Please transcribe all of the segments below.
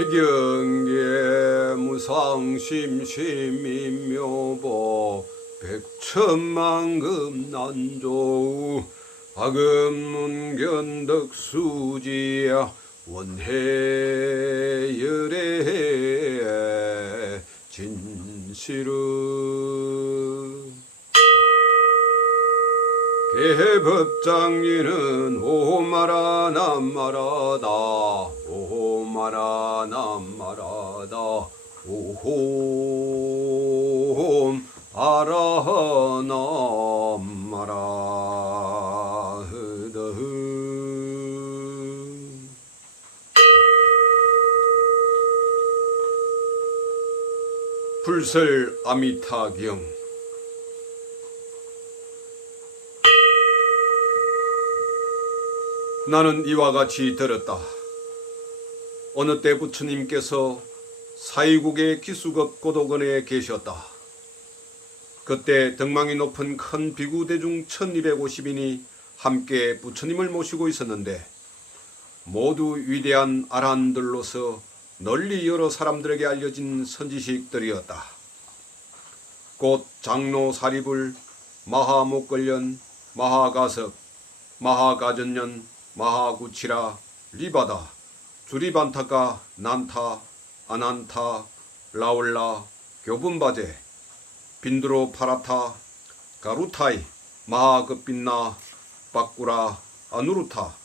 태경계 무상심심인묘보 백천만금 난조우 아금문견덕수지야 원해열의 진실은 개법장리는 오마라 남마라다 오마라 남마라다 오홈 아라 남마라 흐더흠 불설 아미타경. 나는 이와 같이 들었다. 어느 때 부처님께서 사이국의 기수급 고도근에 계셨다. 그때 등망이 높은 큰 비구대중 1250인이 함께 부처님을 모시고 있었는데 모두 위대한 아라한들로서 널리 여러 사람들에게 알려진 선지식들이었다. 곧 장로 사리불, 마하목걸련, 마하가섭, 마하가전년, 마하구치라, 리바다, 주리반타카, 난타, 아난타, 라올라, 교분바제, 빈드로 파라타, 가루타이, 마하급빈나, 바꾸라, 아누루타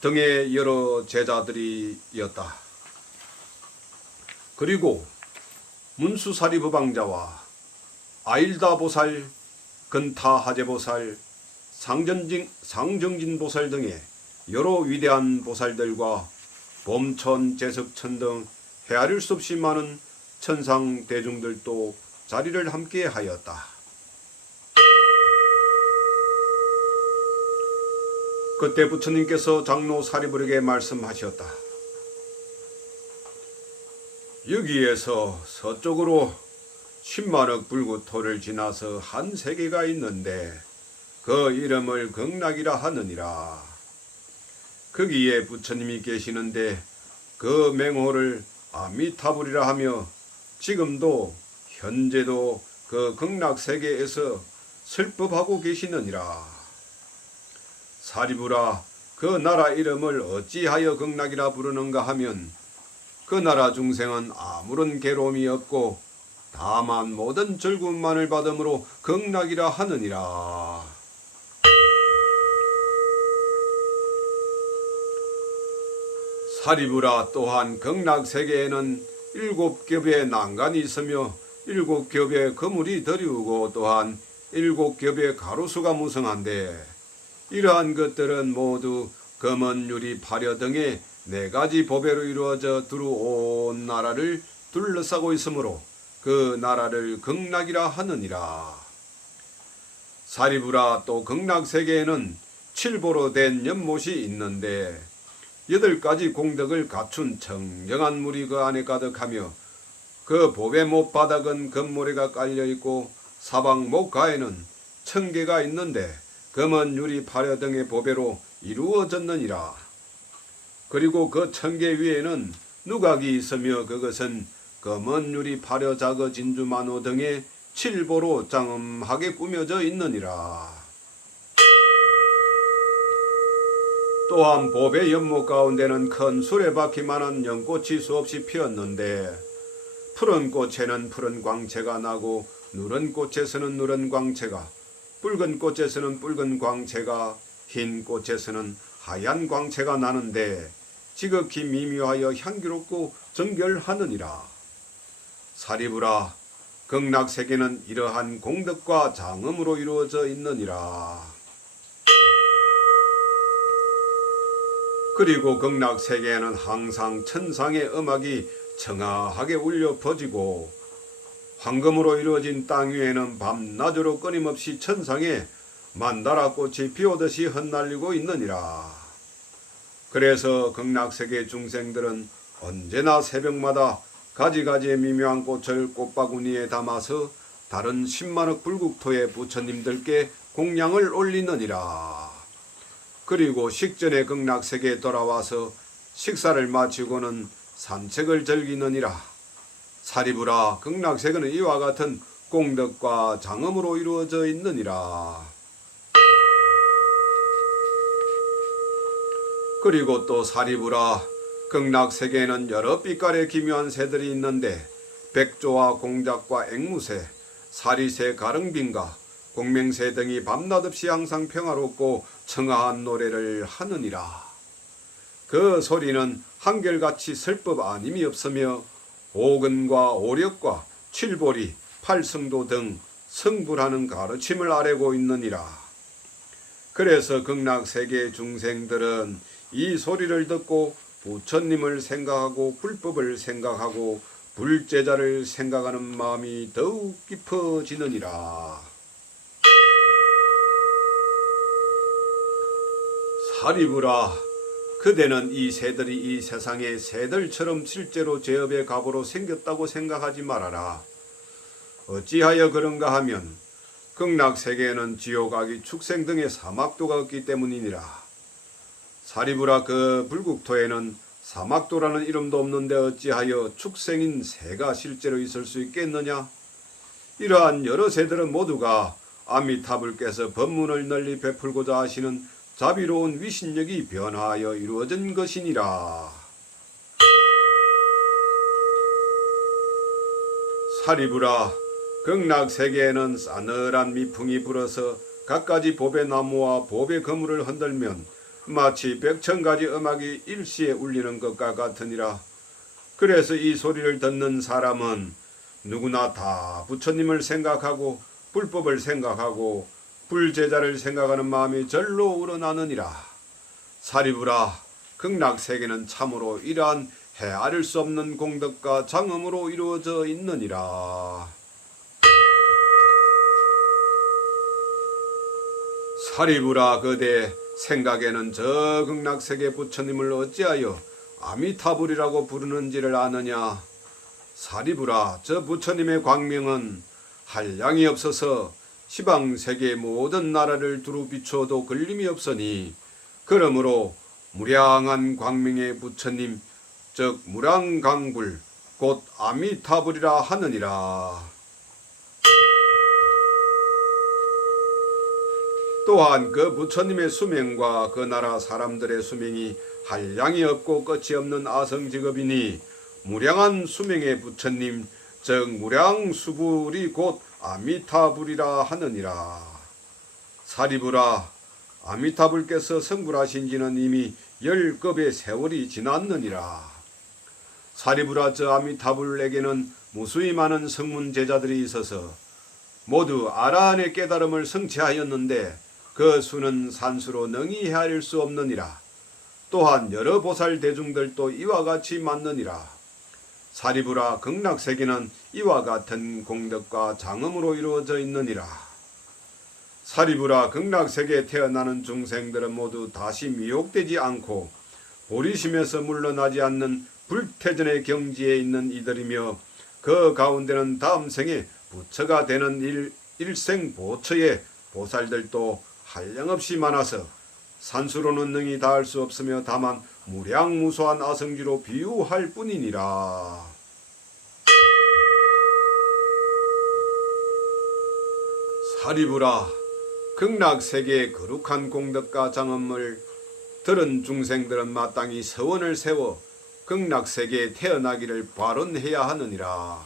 등의 여러 제자들이었다. 그리고 문수사리부방자와 아일다보살, 근타하제보살, 상정진보살 등의 여러 위대한 보살들과 범천, 제석천 등 헤아릴 수 없이 많은 천상 대중들도 자리를 함께 하였다. 그때 부처님께서 장로 사리불에게 말씀하셨다. 여기에서 서쪽으로 10만억 불구토를 지나서 한 세계가 있는데 그 이름을 극락이라 하느니라. 거기에 부처님이 계시는데 그 맹호를 아미타불이라 하며 지금도 현재도 그 극락세계에서 설법하고 계시느니라. 사리불아, 그 나라 이름을 어찌하여 극락이라 부르는가 하면 그 나라 중생은 아무런 괴로움이 없고 다만 모든 즐거움만을 받음으로 극락이라 하느니라. 사리불아, 또한 극락세계에는 7겹의 난간이 있으며 7겹의 그물이 드리우고 또한 7겹의 가로수가 무성한데 이러한 것들은 모두 금은 유리 발여 등의 4가지 보배로 이루어져 두루 온 나라를 둘러싸고 있으므로 그 나라를 극락이라 하느니라. 사리불아, 또 극락세계에는 7보로 된 연못이 있는데 8가지 공덕을 갖춘 청정한 물이 그 안에 가득하며 그 보배못 바닥은 금모래가 깔려있고 사방목 가에는 1000개가 있는데 금은 유리 발여 등의 보배로 이루어졌느니라. 그리고 그 1000개 위에는 누각이 있으며 그것은 금은 유리 발여 자거 진주 만호 등의 7보로 짱음하게 꾸며져 있느니라. 또한 보배 연못 가운데는 큰 수레바퀴만한 연꽃이 수없이 피었는데 푸른 꽃에는 푸른 광채가 나고 누런 꽃에서는 누런 광채가, 붉은 꽃에서는 붉은 광채가, 흰 꽃에서는 하얀 광채가 나는데 지극히 미묘하여 향기롭고 정결하느니라. 사리불아, 극락세계는 이러한 공덕과 장음으로 이루어져 있느니라. 그리고 극락세계에는 항상 천상의 음악이 청아하게 울려 퍼지고 황금으로 이루어진 땅 위에는 밤낮으로 끊임없이 천상에 만다라꽃이 피오듯이 흩날리고 있느니라. 그래서 극락세계 중생들은 언제나 새벽마다 가지가지의 미묘한 꽃을 꽃바구니에 담아서 다른 10만억 불국토의 부처님들께 공양을 올리느니라. 그리고 식전에 극락세계에 돌아와서 식사를 마치고는 산책을 즐기느니라. 사리부라, 극락세계는 이와 같은 공덕과 장엄으로 이루어져 있느니라. 그리고 또 사리부라, 극락세계에는 여러 빛깔의 기묘한 새들이 있는데 백조와 공작과 앵무새, 사리새, 가릉빈과 공명새 등이 밤낮 없이 항상 평화롭고 청아한 노래를 하느니라. 그 소리는 한결같이 설법 아님이 없으며 오근과 오력과 칠보리, 팔성도 등 성불하는 가르침을 아뢰고 있느니라. 그래서 극락세계 중생들은 이 소리를 듣고 부처님을 생각하고 불법을 생각하고 불제자를 생각하는 마음이 더욱 깊어지느니라. 사리부라, 그대는 이 새들이 이 세상의 새들처럼 실제로 제업의 갑으로 생겼다고 생각하지 말아라. 어찌하여 그런가 하면 극락세계에는 지옥, 악이, 축생 등의 사막도가 없기 때문이니라. 사리부라, 그 불국토에는 사막도라는 이름도 없는데 어찌하여 축생인 새가 실제로 있을 수 있겠느냐? 이러한 여러 새들은 모두가 아미타불께서 법문을 널리 베풀고자 하시는 자비로운 위신력이 변화하여 이루어진 것이니라. 사리부라, 극락세계에는 싸늘한 미풍이 불어서 갖가지 보배 나무와 보배 그물을 흔들면 마치 100,000가지 음악이 일시에 울리는 것과 같으니라. 그래서 이 소리를 듣는 사람은 누구나 다 부처님을 생각하고 불법을 생각하고 불제자를 생각하는 마음이 절로 우러나느니라. 사리부라, 극락세계는 참으로 이러한 헤아릴 수 없는 공덕과 장엄으로 이루어져 있느니라. 사리부라, 그대 생각에는 저 극락세계 부처님을 어찌하여 아미타불이라고 부르는지를 아느냐? 사리부라, 저 부처님의 광명은 한량이 없어서 시방세계의 모든 나라를 두루 비추어도 걸림이 없으니 그러므로 무량한 광명의 부처님, 즉 무량강불 곧 아미타불이라 하느니라. 또한 그 부처님의 수명과 그 나라 사람들의 수명이 한량이 없고 끝이 없는 아성직업이니 무량한 수명의 부처님, 즉 무량수불이 곧 아미타불이라 하느니라. 사리부라, 아미타불께서 성불하신 지는 이미 10급의 세월이 지났느니라. 사리부라, 저 아미타불에게는 무수히 많은 성문 제자들이 있어서 모두 아라한의 깨달음을 성취하였는데 그 수는 산수로 능히 헤아릴 수 없느니라. 또한 여러 보살 대중들도 이와 같이 많느니라. 사리부라, 극락세계는 이와 같은 공덕과 장엄으로 이루어져 있느니라. 사리부라, 극락세계에 태어나는 중생들은 모두 다시 미혹되지 않고 보리심에서 물러나지 않는 불태전의 경지에 있는 이들이며 그 가운데는 다음 생에 부처가 되는 일생 보처의 보살들도 한량없이 많아서 산수로는 능히 닿을 수 없으며 다만 무량무소한 아성지로 비유할 뿐이니라. 사리부라, 극락세계의 거룩한 공덕과 장엄을 들은 중생들은 마땅히 서원을 세워 극락세계에 태어나기를 발언해야 하느니라.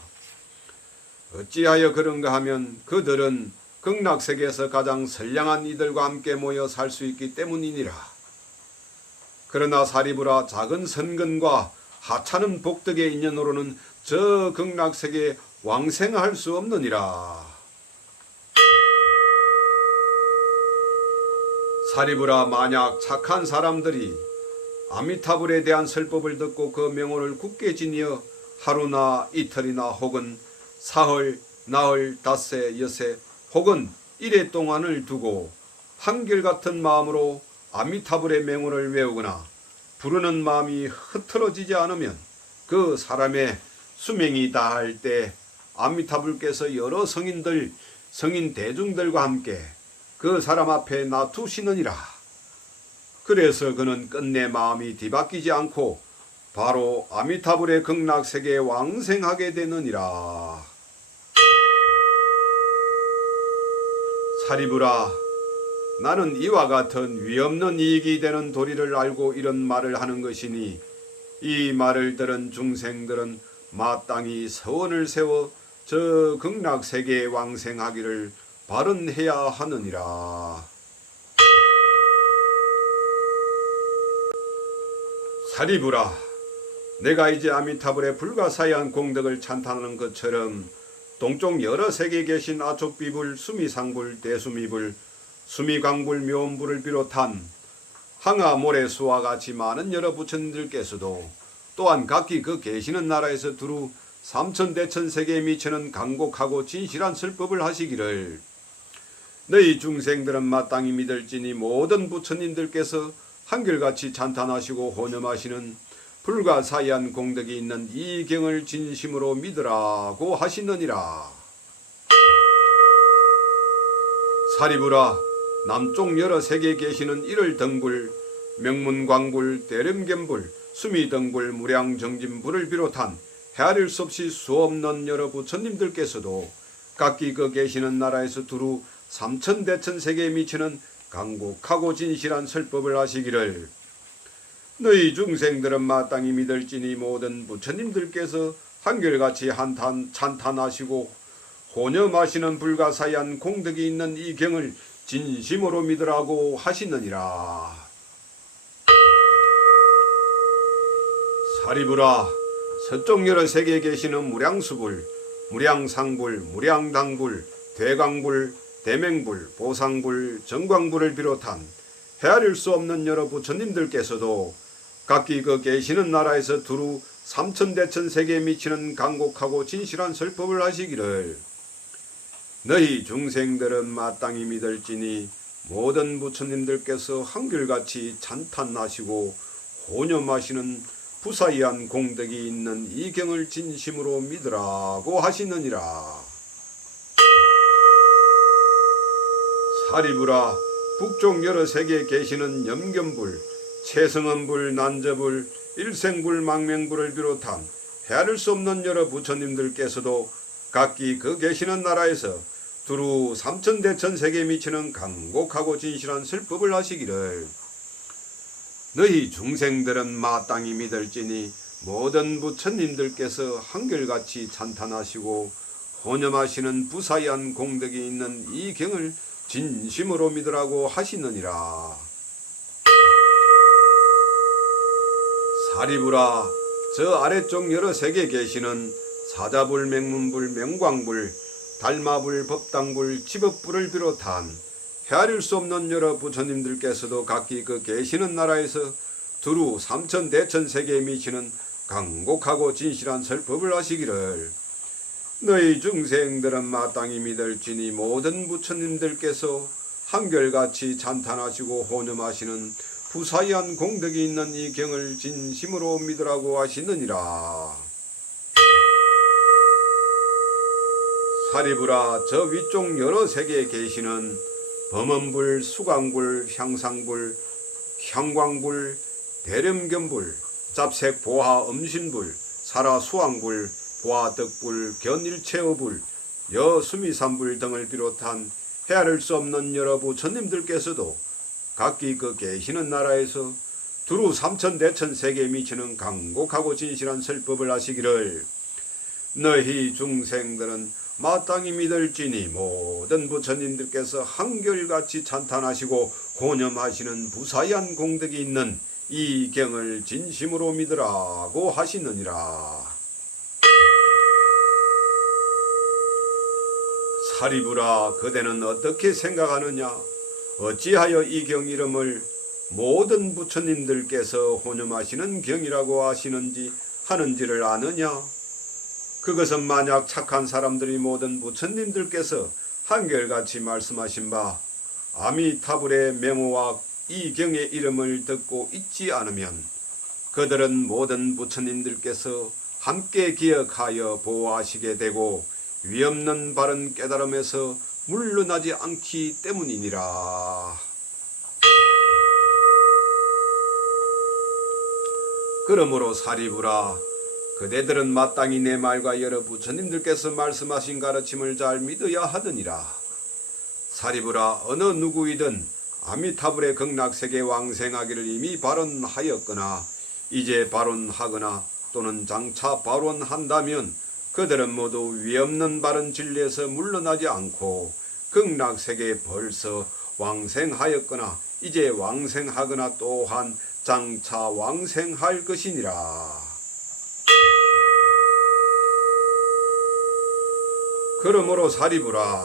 어찌하여 그런가 하면 그들은 극락세계에서 가장 선량한 이들과 함께 모여 살 수 있기 때문이니라. 그러나 사리부라, 작은 선근과 하찮은 복덕의 인연으로는 저 극락세계에 왕생할 수 없느니라. 사리부라, 만약 착한 사람들이 아미타불에 대한 설법을 듣고 그 명호를 굳게 지니어 하루나 이틀이나 혹은 사흘, 나흘, 닷새, 여새 혹은 일해 동안을 두고 한결같은 마음으로 아미타불의 명호를 외우거나 부르는 마음이 흐트러지지 않으면 그 사람의 수명이 다할 때 아미타불께서 여러 성인들, 성인 대중들과 함께 그 사람 앞에 놔두시느니라. 그래서 그는 끝내 마음이 뒤바뀌지 않고 바로 아미타불의 극락세계에 왕생하게 되느니라. 사리부라, 나는 이와 같은 위없는 이익이 되는 도리를 알고 이런 말을 하는 것이니 이 말을 들은 중생들은 마땅히 서원을 세워 저 극락세계에 왕생하기를 발언해야 하느니라. 사리부라, 내가 이제 아미타불의 불가사의한 공덕을 찬탄하는 것처럼 동쪽 여러 세계에 계신 아촉비불, 수미상불, 대수미불, 수미광불, 묘음불을 비롯한 항아, 모래수와 같이 많은 여러 부처님들께서도 또한 각기 그 계시는 나라에서 두루 삼천대천세계에 미치는 강곡하고 진실한 설법을 하시기를 너희 중생들은 마땅히 믿을지니 모든 부처님들께서 한결같이 찬탄하시고 혼념하시는 불가사의한 공덕이 있는 이 경을 진심으로 믿으라고 하시느니라. 사리부라, 남쪽 여러 세계에 계시는 일월등불, 명문광불, 대림견불, 수미등불, 무량정진불을 비롯한 헤아릴 수 없이 수없는 여러 부처님들께서도 각기 그 계시는 나라에서 두루 삼천대천세계에 미치는 강곡하고 진실한 설법을 하시기를 너희 중생들은 마땅히 믿을지니 모든 부처님들께서 한결같이 찬탄하시고 혼념하시는 불가사의한 공덕이 있는 이 경을 진심으로 믿으라고 하시느니라. 사리부라, 서쪽 여러 세계에 계시는 무량수불, 무량상불, 무량당불, 대광불, 대맹불, 보상불, 정광불을 비롯한 헤아릴 수 없는 여러 부처님들께서도 각기 그 계시는 나라에서 두루 삼천대천세계에 미치는 강곡하고 진실한 설법을 하시기를 너희 중생들은 마땅히 믿을지니 모든 부처님들께서 한결같이 찬탄하시고 혼념하시는 부사이한 공덕이 있는 이 경을 진심으로 믿으라고 하시느니라. 사리부라, 북쪽 여러 세계에 계시는 염견불, 채성언불, 난저불, 일생불, 망명불을 비롯한 헤아릴 수 없는 여러 부처님들께서도 각기 그 계시는 나라에서 두루 삼천대천세계에 미치는 강곡하고 진실한 설법을 하시기를 너희 중생들은 마땅히 믿을지니 모든 부처님들께서 한결같이 찬탄하시고 혼념하시는 부사이한 공덕이 있는 이 경을 진심으로 믿으라고 하시느니라. 사리부라, 저 아래쪽 여러 세계에 계시는 사자불, 맹문불, 명광불, 달마불, 법당불, 지법불을 비롯한 헤아릴 수 없는 여러 부처님들께서도 각기 그 계시는 나라에서 두루 삼천대천세계에 미치는 강곡하고 진실한 설법을 하시기를 너희 중생들은 마땅히 믿을지니 모든 부처님들께서 한결같이 찬탄하시고 혼념하시는 부사이한 공덕이 있는 이 경을 진심으로 믿으라고 하시느니라. 사리부라, 저 위쪽 여러 세계에 계시는 범언불, 수광불, 향상불, 향광불, 대렴견불, 짭색 보하 음신불, 사라 수왕불, 보하 덕불, 견일체어불, 여수미산불 등을 비롯한 헤아릴 수 없는 여러 부처님들께서도 각기 그 계시는 나라에서 두루 삼천대천세계에 미치는 강곡하고 진실한 설법을 하시기를 너희 중생들은 마땅히 믿을지니 모든 부처님들께서 한결같이 찬탄하시고 혼념하시는 부사이한 공덕이 있는 이 경을 진심으로 믿으라고 하시느니라. 사리부라, 그대는 어떻게 생각하느냐? 어찌하여 이 경 이름을 모든 부처님들께서 혼념하시는 경이라고 하는지를 아느냐? 그것은 만약 착한 사람들이 모든 부처님들께서 한결같이 말씀하신 바 아미타불의 명호와 이 경의 이름을 듣고 잊지 않으면 그들은 모든 부처님들께서 함께 기억하여 보호하시게 되고 위없는 바른 깨달음에서 물러나지 않기 때문이니라. 그러므로 사리부라, 그대들은 마땅히 내 말과 여러 부처님들께서 말씀하신 가르침을 잘 믿어야 하느니라. 사리부라, 어느 누구이든 아미타불의 극락세계 왕생하기를 이미 발언하였거나 이제 발언하거나 또는 장차 발언한다면 그들은 모두 위없는 바른 진리에서 물러나지 않고 극락세계에 벌써 왕생하였거나 이제 왕생하거나 또한 장차 왕생할 것이니라. 그러므로 사리부라,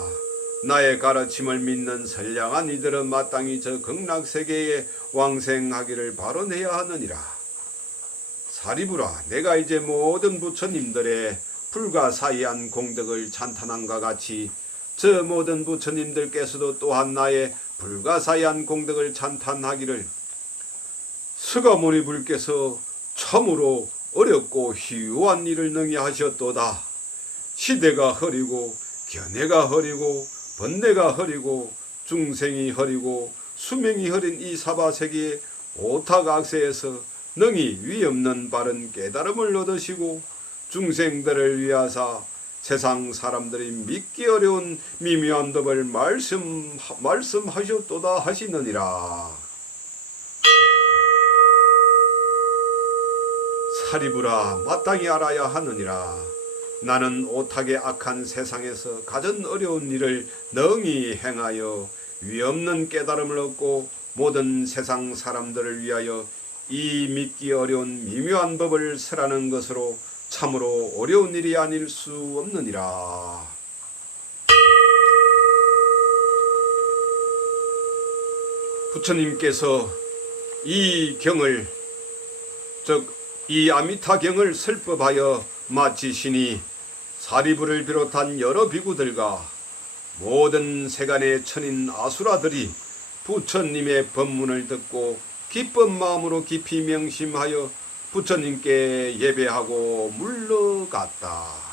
나의 가르침을 믿는 선량한 이들은 마땅히 저 극락세계에 왕생하기를 발언해야 하느니라. 사리부라, 내가 이제 모든 부처님들의 불가사의한 공덕을 찬탄함과 같이 저 모든 부처님들께서도 또한 나의 불가사의한 공덕을 찬탄하기를 스가모니불께서 참으로 어렵고 희유한 일을 능히 하셨도다. 시대가 흐리고 견해가 흐리고 번뇌가 흐리고 중생이 흐리고 수명이 흐린 이 사바세계의 오탁악세에서 능히 위없는 바른 깨달음을 얻으시고 중생들을 위하사 세상 사람들이 믿기 어려운 미묘한 법을 말씀하셨도다 하시느니라. 사리부라, 마땅히 알아야 하느니라. 나는 오탁의 악한 세상에서 가장 어려운 일을 능히 행하여 위없는 깨달음을 얻고 모든 세상 사람들을 위하여 이 믿기 어려운 미묘한 법을 설하는 것으로 참으로 어려운 일이 아닐 수 없느니라. 부처님께서 이 경을, 즉 이 아미타경을 설법하여 마치시니 사리부를 비롯한 여러 비구들과 모든 세간의 천인 아수라들이 부처님의 법문을 듣고 기쁜 마음으로 깊이 명심하여 부처님께 예배하고 물러갔다.